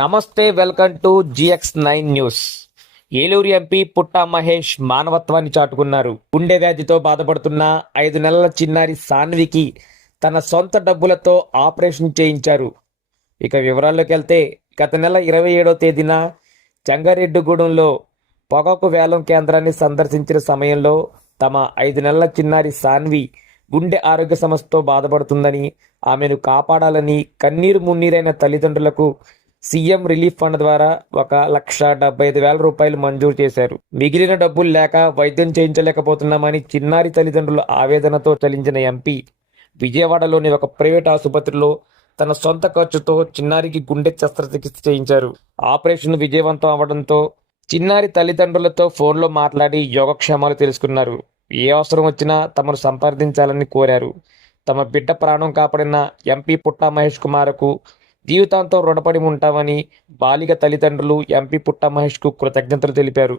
నమస్తే, welcome to GX9 news. Eluru MP Putta Mahesh మానవత్వాన్ని చాటుకున్నారు. గుండె వ్యాధితో బాధపడుతున్న 5 నెలల చిన్నారి సాన్వికి తన సొంత డబ్బులతో ఆపరేషన్ చేయించారు. ఇక వివరాల్లోకి వెళ్తే గత నెల 27వ తేదీన జంగారెడ్డిగూడెంలో పొగాకు వేలం కేంద్రాన్ని సందర్శించిన సమయంలో తమ 5 నెలల చిన్నారి సాన్వి గుండె ఆరోగ్య సమస్యతో బాధపడుతుందని, ఆమెను కాపాడాలని కన్నీరు మున్నీరైన తల్లిదండ్రులకు సీఎం రిలీఫ్ ఫండ్ ద్వారా 1,75,000 రూపాయలు మంజూరు చేశారు. మిగిలిన డబ్బులు లేక వైద్యం చేయించలేకపోతున్నామని చిన్నారి తల్లిదండ్రులు ఆవేదనతో చలించిన ఎంపీ విజయవాడలోని ఒక ప్రైవేట్ ఆసుపత్రిలో తన సొంత ఖర్చుతో చిన్నారికి గుండె శస్త్రచికిత్స చేయించారు. ఆపరేషన్ విజయవంతం అవడంతో చిన్నారి తల్లిదండ్రులతో ఫోన్లో మాట్లాడి యోగక్షేమాలు తెలుసుకున్నారు. ఏ అవసరం వచ్చినా తమను సంప్రదించాలని కోరారు. తమ బిడ్డ ప్రాణం కాపాడిన ఎంపీ పుట్టా మహేష్ కుమార్కు జీవితాంతం రుణపడి ఉంటామని బాలిక తల్లిదండ్రులు ఎంపీ పుట్టా మహేష్కు కృతజ్ఞతలు తెలిపారు.